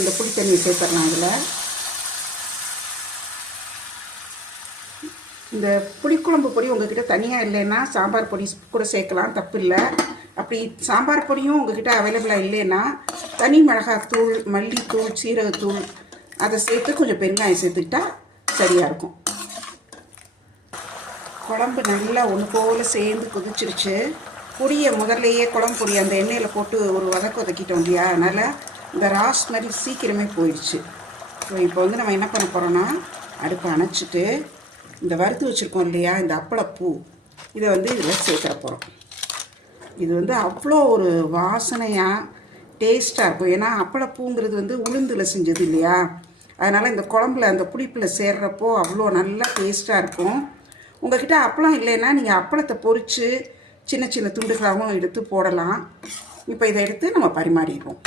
இந்த புளி தண்ணியை சேர்த்துடலாம். இதில் இந்த புளிக்குழம்பு பொடி உங்கள்கிட்ட தனியாக இல்லைன்னா சாம்பார் பொடி கூட சேர்க்கலாம், தப்பு இல்லை. அப்படி சாம்பார் பொடியும் உங்கள்கிட்ட அவைலபிளாக இல்லைன்னா தனி மிளகாத்தூள், மல்லித்தூள், சீரகத்தூள் அதை சேர்த்து கொஞ்சம் பெருங்காயம் சேர்த்துக்கிட்டா சரியாக இருக்கும். குழம்பு நல்லா ஒன்று போல் சேர்ந்து கொதிச்சிருச்சு. பொடியை முதல்லையே குழம்பு பொடி அந்த எண்ணெயில் போட்டு ஒரு வதக்கிட்டோம் இல்லையா, அதனால் இந்த ராஸ் மாதிரி சீக்கிரமே போயிடுச்சு. ஸோ இப்போ வந்து நம்ம என்ன பண்ண போகிறோன்னா அடுப்பை அணைச்சிட்டு இந்த வறுத்து வச்சுருக்கோம் இல்லையா இந்த அப்பளப்பூ, இதை வந்து இதில் சேர்த்துற போகிறோம். இது வந்து அவ்வளோ ஒரு வாசனையாக டேஸ்ட்டாக இருக்கும். ஏன்னா அப்பளப்பூங்கிறது வந்து உளுந்தில் செஞ்சது இல்லையா, அதனால் இந்த குழம்புல அந்த புளிப்பில் சேர்றப்போ அவ்வளோ நல்லா டேஸ்ட்டாக இருக்கும். உங்கள்கிட்ட அப்பளம் இல்லைன்னா நீங்கள் அப்பளத்தை பொரித்து சின்ன சின்ன துண்டுகளாகவும் எடுத்து போடலாம். இப்போ இதை எடுத்து நம்ம பரிமாறிடுவோம்.